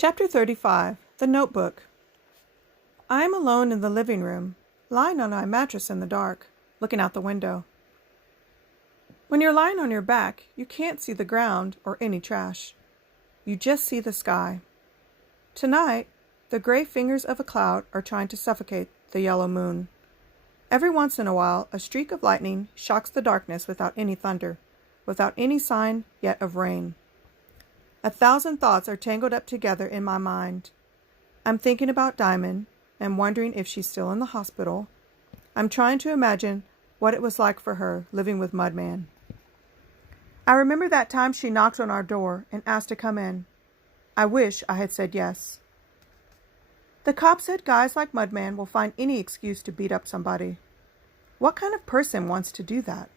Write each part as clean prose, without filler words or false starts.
Chapter 35. The Notebook. I am alone in the living room, lying on my mattress in the dark, looking out the window. When you're lying on your back, you can't see the ground or any trash. You just see the sky. Tonight, the gray fingers of a cloud are trying to suffocate the yellow moon. Every once in a while, a streak of lightning shocks the darkness without any thunder, without any sign yet of rain. 1,000 thoughts are tangled up together in my mind. I'm thinking about Diamond and wondering if she's still in the hospital. I'm trying to imagine what it was like for her living with Mudman. I remember that time she knocked on our door and asked to come in. I wish I had said yes. The cop said guys like Mudman will find any excuse to beat up somebody. What kind of person wants to do that?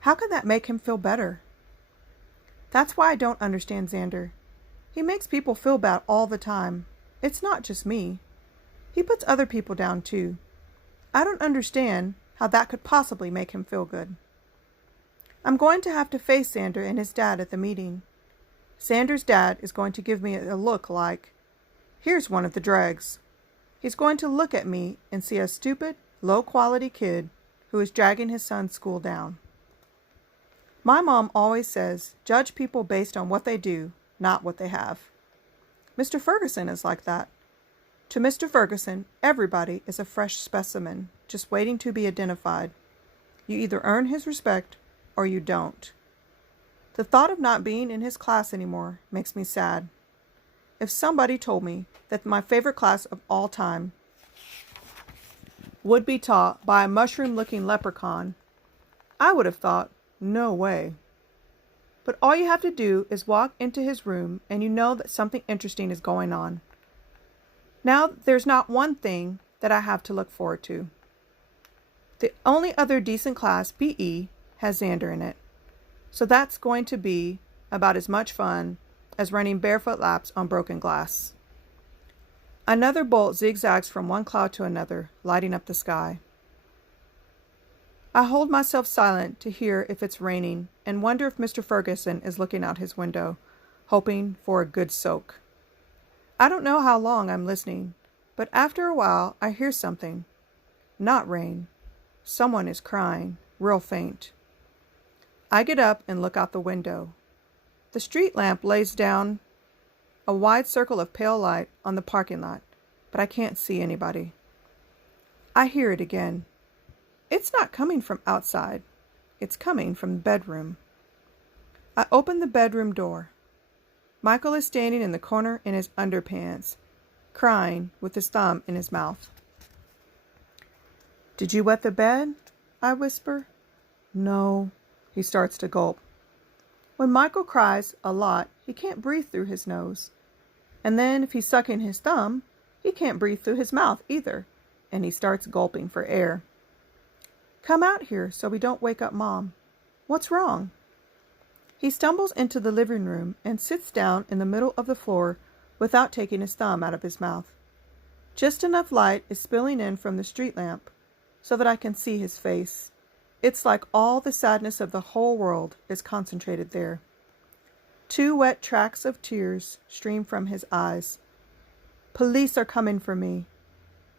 How can that make him feel better? That's why I don't understand Xander. He makes people feel bad all the time. It's not just me. He puts other people down too. I don't understand how that could possibly make him feel good. I'm going to have to face Xander and his dad at the meeting. Xander's dad is going to give me a look like, here's one of the dregs. He's going to look at me and see a stupid, low-quality kid who is dragging his son's school down. My mom always says, judge people based on what they do, not what they have. Mr. Ferguson is like that. To Mr. Ferguson, everybody is a fresh specimen, just waiting to be identified. You either earn his respect or you don't. The thought of not being in his class anymore makes me sad. If somebody told me that my favorite class of all time would be taught by a mushroom-looking leprechaun, I would have thought, no way. But all you have to do is walk into his room and you know that something interesting is going on. Now there's not one thing that I have to look forward to. The only other decent class, BE, has Xander in it. So that's going to be about as much fun as running barefoot laps on broken glass. Another bolt zigzags from one cloud to another, lighting up the sky. I hold myself silent to hear if it's raining and wonder if Mr. Ferguson is looking out his window, hoping for a good soak. I don't know how long I'm listening, but after a while I hear something. Not rain. Someone is crying, real faint. I get up and look out the window. The street lamp lays down a wide circle of pale light on the parking lot, but I can't see anybody. I hear it again. It's not coming from outside. It's coming from the bedroom. I open the bedroom door. Michael is standing in the corner in his underpants, crying with his thumb in his mouth. "Did you wet the bed?" I whisper. "No." He starts to gulp. When Michael cries a lot, he can't breathe through his nose. And then if he's sucking his thumb, he can't breathe through his mouth either, and he starts gulping for air. "Come out here so we don't wake up Mom. What's wrong?" He stumbles into the living room and sits down in the middle of the floor without taking his thumb out of his mouth. Just enough light is spilling in from the street lamp so that I can see his face. It's like all the sadness of the whole world is concentrated there. 2 wet tracks of tears stream from his eyes. "Police are coming for me,"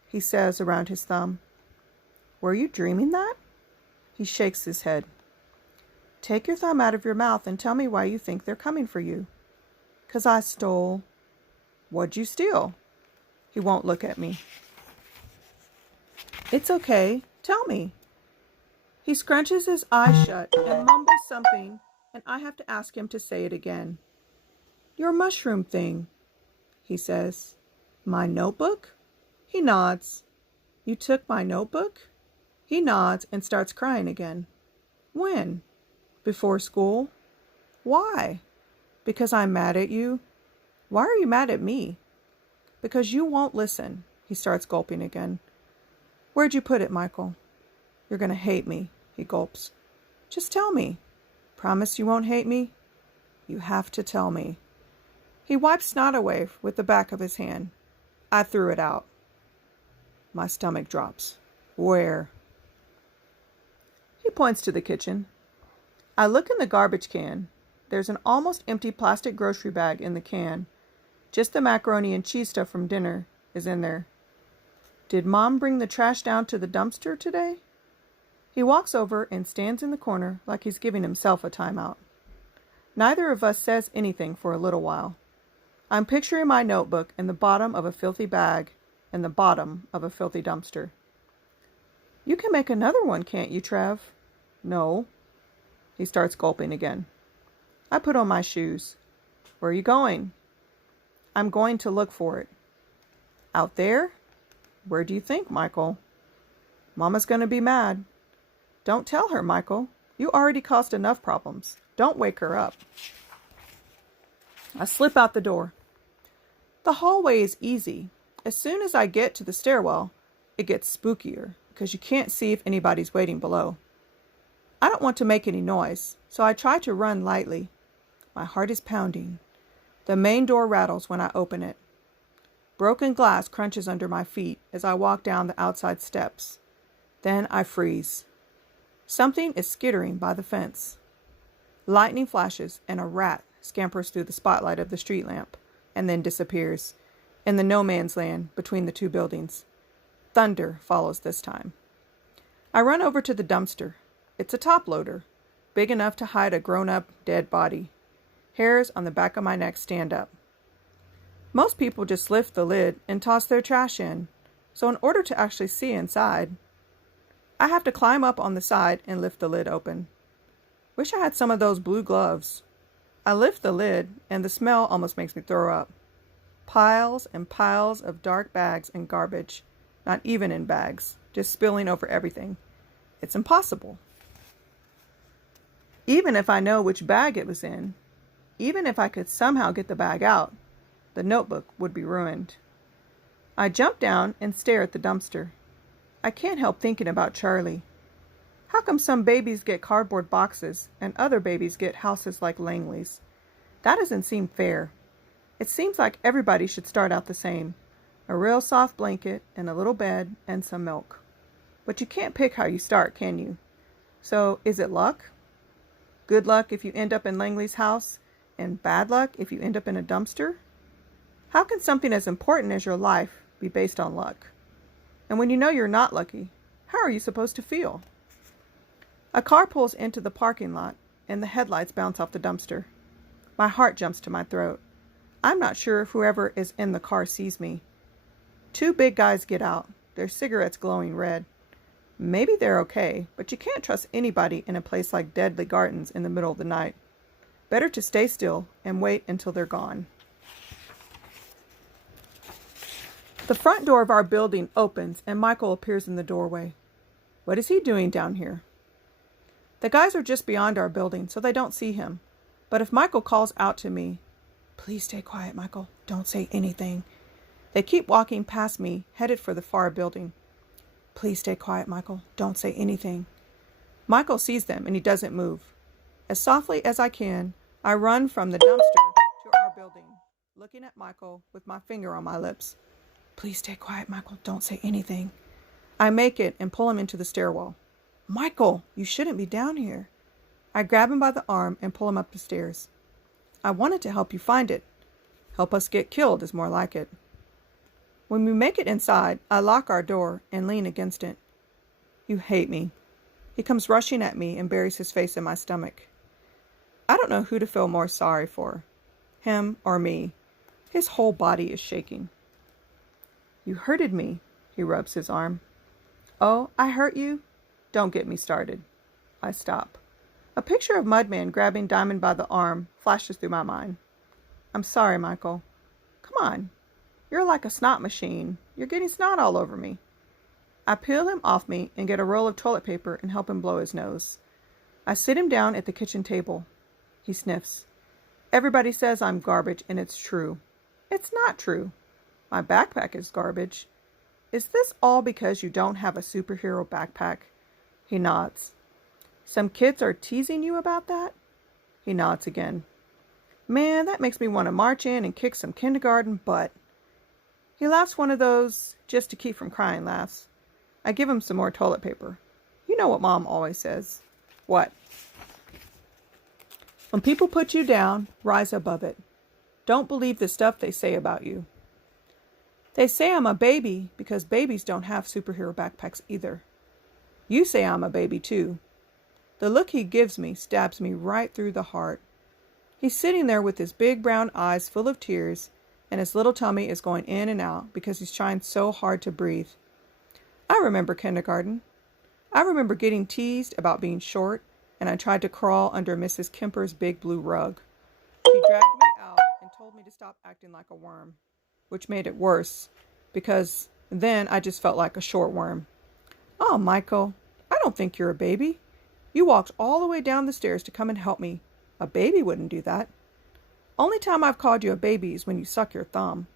he says around his thumb. "Were you dreaming that?" He shakes his head. "Take your thumb out of your mouth and tell me why you think they're coming for you." "'Cause I stole." "What'd you steal?" He won't look at me. "It's okay. Tell me." He scrunches his eyes shut and mumbles something, and I have to ask him to say it again. "Your mushroom thing," he says. "My notebook?" He nods. "You took my notebook?" He nods and starts crying again. "When?" "Before school." "Why?" "Because I'm mad at you." "Why are you mad at me?" "Because you won't listen." He starts gulping again. "Where'd you put it, Michael?" "You're going to hate me," he gulps. "Just tell me." "Promise you won't hate me?" "You have to tell me." He wipes snot away with the back of his hand. I threw it out. My stomach drops. "Where?" He points to the kitchen. I look in the garbage can. There's an almost empty plastic grocery bag in the can, Just the macaroni and cheese stuff from dinner is in there. Did Mom bring the trash down to the dumpster today? He walks over and stands in the corner like he's giving himself a timeout. Neither of us says anything for a little while. I'm picturing my notebook in the bottom of a filthy bag in the bottom of a filthy dumpster. You can make another one, can't you, Trev? No. He starts gulping again. I put on my shoes. Where are you going? I'm going to look for it. Out there? Where do you think, Michael? Mama's going to be mad. Don't tell her, Michael. You already caused enough problems. Don't wake her up. I slip out the door. The hallway is easy. As soon as I get to the stairwell, it gets spookier because you can't see if anybody's waiting below. I don't want to make any noise, so I try to run lightly. My heart is pounding. The main door rattles when I open it. Broken glass crunches under my feet as I walk down the outside steps. Then I freeze. Something is skittering by the fence. Lightning flashes and a rat scampers through the spotlight of the street lamp and then disappears in the no man's land between the two buildings. Thunder follows this time. I run over to the dumpster. It's a top loader, big enough to hide a grown-up dead body. Hairs on the back of my neck stand up. Most people just lift the lid and toss their trash in, so in order to actually see inside, I have to climb up on the side and lift the lid open. Wish I had some of those blue gloves. I lift the lid, and the smell almost makes me throw up. Piles and piles of dark bags and garbage, not even in bags, just spilling over everything. It's impossible. Even if I know which bag it was in, even if I could somehow get the bag out, the notebook would be ruined. I jump down and stare at the dumpster. I can't help thinking about Charlie. How come some babies get cardboard boxes and other babies get houses like Langley's? That doesn't seem fair. It seems like everybody should start out the same. A real soft blanket and a little bed and some milk. But you can't pick how you start, can you? So, is it luck? Good luck if you end up in Langley's house, and bad luck if you end up in a dumpster? How can something as important as your life be based on luck? And when you know you're not lucky, how are you supposed to feel? A car pulls into the parking lot, and the headlights bounce off the dumpster. My heart jumps to my throat. I'm not sure if whoever is in the car sees me. Two big guys get out, their cigarettes glowing red. Maybe they're okay, but you can't trust anybody in a place like Deadly Gardens in the middle of the night. Better to stay still and wait until they're gone. The front door of our building opens and Michael appears in the doorway. What is he doing down here? The guys are just beyond our building, so they don't see him. But if Michael calls out to me, "Please stay quiet, Michael. Don't say anything." They keep walking past me, headed for the far building. "Please stay quiet, Michael. Don't say anything." Michael sees them and he doesn't move. As softly as I can, I run from the dumpster to our building, looking at Michael with my finger on my lips. "Please stay quiet, Michael. Don't say anything." I make it and pull him into the stairwell. "Michael, you shouldn't be down here." I grab him by the arm and pull him up the stairs. "I wanted to help you find it. Help us get killed is more like it." When we make it inside, I lock our door and lean against it. "You hate me." He comes rushing at me and buries his face in my stomach. I don't know who to feel more sorry for, him or me. His whole body is shaking. "You hurted me," he rubs his arm. "Oh, I hurt you? Don't get me started." I stop. A picture of Mudman grabbing Diamond by the arm flashes through my mind. "I'm sorry, Michael. Come on. You're like a snot machine. You're getting snot all over me." I peel him off me and get a roll of toilet paper and help him blow his nose. I sit him down at the kitchen table. He sniffs. "Everybody says I'm garbage, and it's true." "It's not true. My backpack is garbage." "Is this all because you don't have a superhero backpack?" He nods. "Some kids are teasing you about that?" He nods again. "Man, that makes me want to march in and kick some kindergarten butt." He laughs one of those just to keep from crying laughs. I give him some more toilet paper. You know what Mom always says. "What?" "When people put you down, rise above it. Don't believe the stuff they say about you. They say I'm a baby because babies don't have superhero backpacks either. You say I'm a baby too. The look he gives me stabs me right through the heart. He's sitting there with his big brown eyes full of tears, and his little tummy is going in and out because he's trying so hard to breathe. I remember kindergarten. I remember getting teased about being short, and I tried to crawl under Mrs. Kemper's big blue rug. She dragged me out and told me to stop acting like a worm, which made it worse, because then I just felt like a short worm. Oh, Michael, I don't think you're a baby. You walked all the way down the stairs to come and help me. A baby wouldn't do that. Only time I've called you a baby is when you suck your thumb.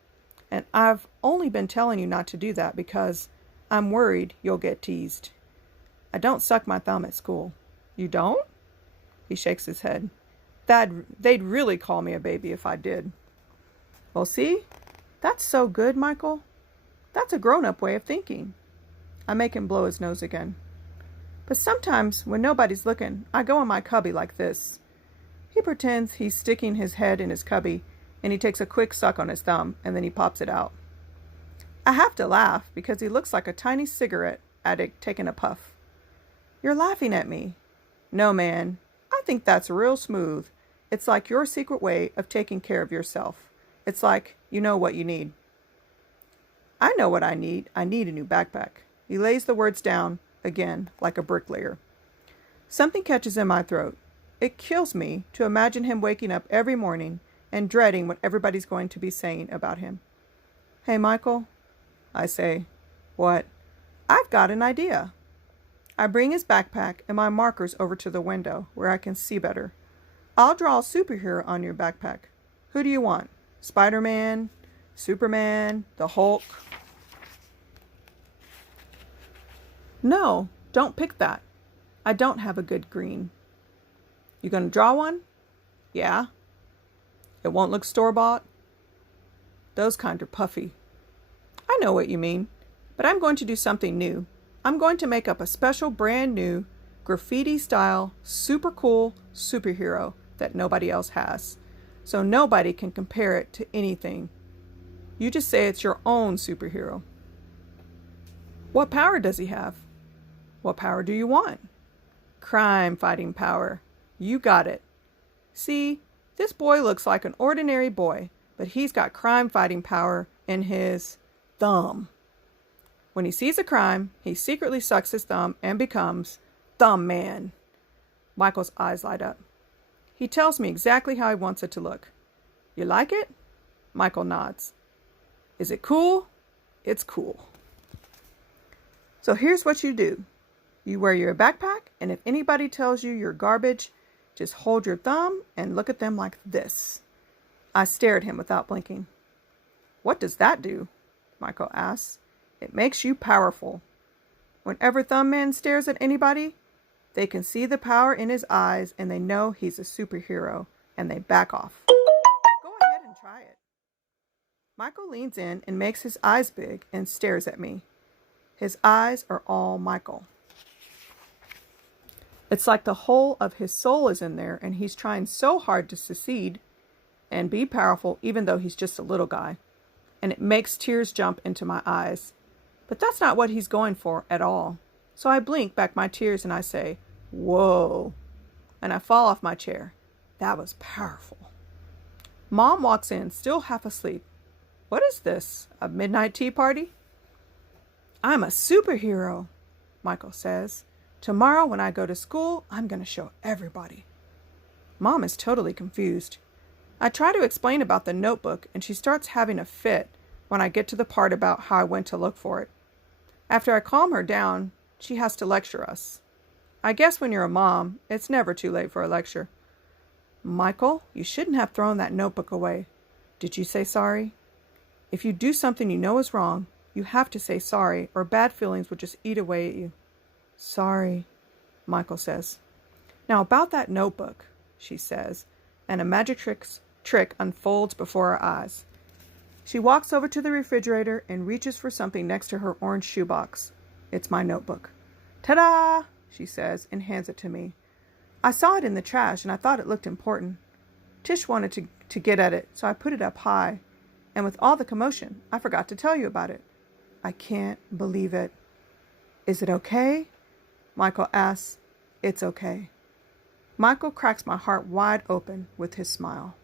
And I've only been telling you not to do that because I'm worried you'll get teased. I don't suck my thumb at school. You don't? He shakes his head. They'd really call me a baby if I did. Well, see? That's so good, Michael. That's a grown-up way of thinking. I make him blow his nose again. But sometimes, when nobody's looking, I go in my cubby like this. He pretends he's sticking his head in his cubby, and he takes a quick suck on his thumb, and then he pops it out. I have to laugh because he looks like a tiny cigarette addict taking a puff. You're laughing at me. No, man. I think that's real smooth. It's like your secret way of taking care of yourself. It's like you know what you need. I know what I need. I need a new backpack. He lays the words down again like a bricklayer. Something catches in my throat. It kills me to imagine him waking up every morning and dreading what everybody's going to be saying about him. Hey, Michael, I say. What? I've got an idea. I bring his backpack and my markers over to the window where I can see better. I'll draw a superhero on your backpack. Who do you want? Spider-Man? Superman? The Hulk? No, don't pick that. I don't have a good green. You gonna draw one? Yeah. It won't look store-bought? Those kind are puffy. I know what you mean, but I'm going to do something new. I'm going to make up a special brand new graffiti-style super cool superhero that nobody else has. So nobody can compare it to anything. You just say it's your own superhero. What power does he have? What power do you want? Crime-fighting power. You got it. See, this boy looks like an ordinary boy, but he's got crime-fighting power in his thumb. When he sees a crime, he secretly sucks his thumb and becomes Thumb Man. Michael's eyes light up. He tells me exactly how he wants it to look. You like it? Michael nods. Is it cool? It's cool. So here's what you do. You wear your backpack, and if anybody tells you you're garbage, just hold your thumb and look at them like this. I stare at him without blinking. What does that do? Michael asks. It makes you powerful. Whenever Thumb Man stares at anybody, they can see the power in his eyes and they know he's a superhero and they back off. Go ahead and try it. Michael leans in and makes his eyes big and stares at me. His eyes are all Michael. It's like the whole of his soul is in there and he's trying so hard to succeed and be powerful even though he's just a little guy. And it makes tears jump into my eyes. But that's not what he's going for at all. So I blink back my tears and I say, whoa. And I fall off my chair. That was powerful. Mom walks in, still half asleep. What is this? A midnight tea party? I'm a superhero, Michael says. Tomorrow when I go to school, I'm going to show everybody. Mom is totally confused. I try to explain about the notebook and she starts having a fit when I get to the part about how I went to look for it. After I calm her down, she has to lecture us. I guess when you're a mom, it's never too late for a lecture. Michael, you shouldn't have thrown that notebook away. Did you say sorry? If you do something you know is wrong, you have to say sorry or bad feelings will just eat away at you. Sorry, Michael says. Now about that notebook, she says, and a magic trick unfolds before our eyes. She walks over to the refrigerator and reaches for something next to her orange shoebox. It's my notebook. Ta-da! She says and hands it to me. I saw it in the trash and I thought it looked important. Tish wanted to to get at it, so I put it up high. And with all the commotion, I forgot to tell you about it. I can't believe it. Is it okay? Michael asks. It's okay. Michael cracks my heart wide open with his smile.